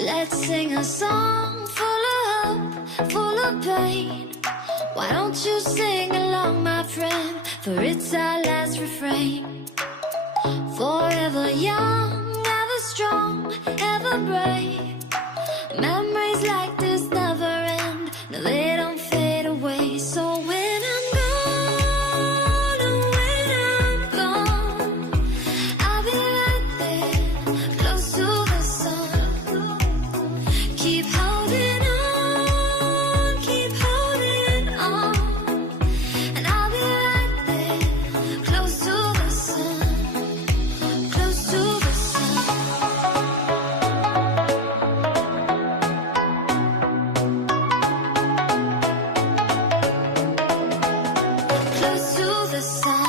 Let's sing a song full of hope, full of pain. Why don't you sing along, my friend? For it's our last refrain. Forever young, ever strong, ever brave. Memories like this never end. No, they don't fade away. So when I'm gone, oh, when I'm gone, I'll be right there, close to the sun. Keep holding on, keep holding on. And I'll be right there, close to the sun, close to the sun. Close to the sun.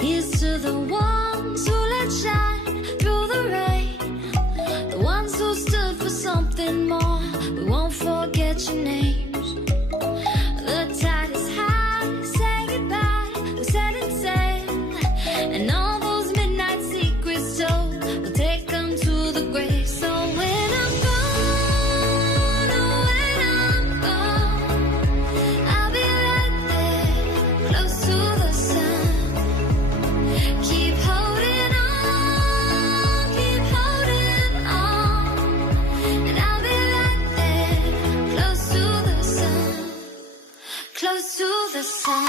Here's to the ones who let shine through the rain, the ones who stood for something more. We won't forget your names. The tide is high, say goodbye, we're setting sail, and all those midnight secrets told, we'll take them to the grave. So when I'm gone, oh, when I'm gone, I'll be right there, close to the sun. Keep holding on, keep holding on. And I'll be right there, close to the sun, close to the sun. Close to the sun.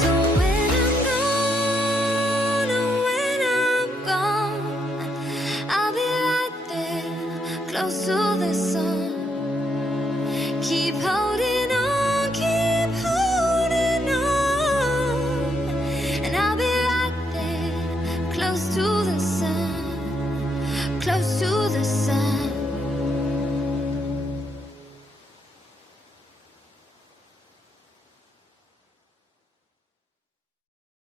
So when I'm gone, oh, when I'm gone, I'll be right there, close to the sun. Keep holding on, keep holding on. And I'll be right there, close to the sun, close to the sun.